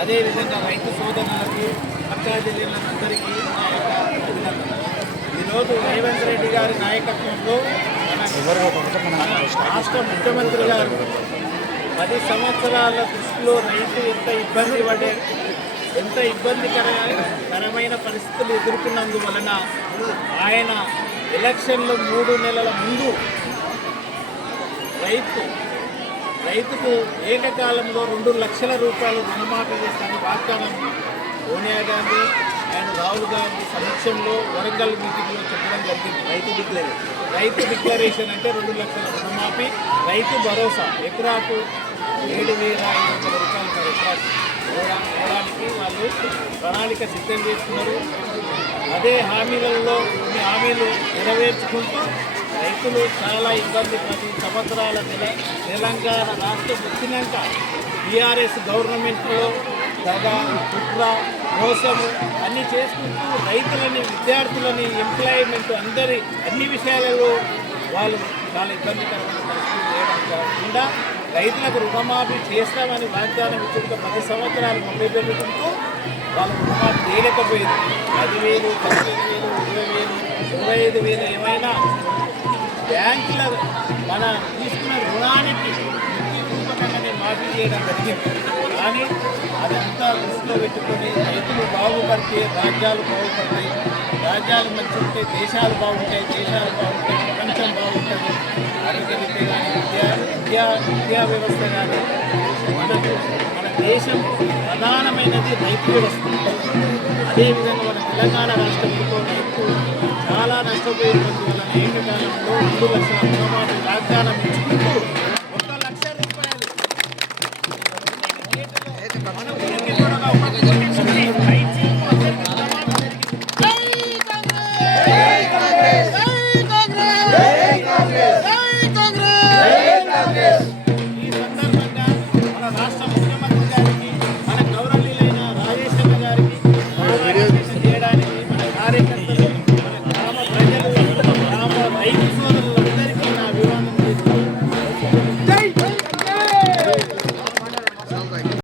అదేవిధంగా రైతు సోదరులకు అక్కా జిల్లాలందరికీ నా యొక్క అభినందనలు. ఈరోజు రేవంత్ రెడ్డి గారి నాయకత్వంలో రాష్ట్ర ముఖ్యమంత్రి గారు పది సంవత్సరాల దృష్టిలో రైతు ఎంత ఇబ్బంది పడే ఎంత ఇబ్బందికరమైన పరిస్థితులు ఎదుర్కొన్నందువలన ఆయన ఎలక్షన్లు మూడు నెలల ముందు రైతు రైతుకు ఏకకాలంలో రెండు లక్షల రూపాయలు రుణమాఫీ చేస్తానని వాగ్దానం సోనియా గాంధీ అండ్ రాహుల్ గాంధీ సమక్షంలో వరంగల్ మీటింగ్లో చెప్పడం జరిగింది. రైతు డిక్లరేషన్. రైతు డిక్లరేషన్ అంటే రెండు లక్షల రుణమాఫీ రైతు భరోసా. ఎకరాకు ఏడు వేల ఐదు వందల రూపాయలు ఎకరాకు. ఇవ్వడానికి వాళ్ళు ప్రణాళిక సిద్ధం చేస్తున్నారు అదే హామీలలో కొన్ని హామీలు నెరవేర్చుకుంటూ రైతులు చాలా ఇబ్బంది పది సంవత్సరాల తెలంగాణ రాష్ట్రం వచ్చినాక టీఆర్ఎస్ గవర్నమెంట్లో దగ కుట్ర మోసము అన్నీ చేసుకుంటూ రైతులని విద్యార్థులని ఎంప్లాయ్మెంట్ అందరి అన్ని విషయాలలో వాళ్ళు చాలా ఇబ్బందికరమైన పరిస్థితులు చేయడం కాకుండా రైతులకు రుణమాఫీ చేస్తామని వాగ్దానం ఇచ్చిన పది సంవత్సరాలు ముందు పెట్టుకుంటూ వాళ్ళు రుణమాఫీ చేయలేకపోయింది పదివేలు పదిహేను వేలు ఇరవై వేలు ఇరవై ఐదు వేలు ఏమైనా బ్యాంకుల మన తీసుకున్న రుణానికి రూపకంగానే మాఫీ చేయడం జరిగింది. కానీ అదంతా దృష్టిలో పెట్టుకొని రైతులు బాగుపడితే రాజ్యాలు బాగుపడతాయి. రాజ్యాలు మంచి ఉంటే దేశాలు బాగుంటాయి దేశాలు బాగుంటాయి ప్రపంచం బాగుంటుంది. ఆరోగ్య విద్య కానీ విద్యా విద్యా విద్యా వ్యవస్థ కానీ మనకు మన దేశం ప్రధానమైనది రైతు వ్యవస్థ. అదేవిధంగా మన తెలంగాణ రాష్ట్రంలో రైతు చాలా నష్టపోయినందు వలన ఏకకాలంలో రెండు లక్షల రుణమాఫీ వాగ్దానం ఇచ్చుకుంటూ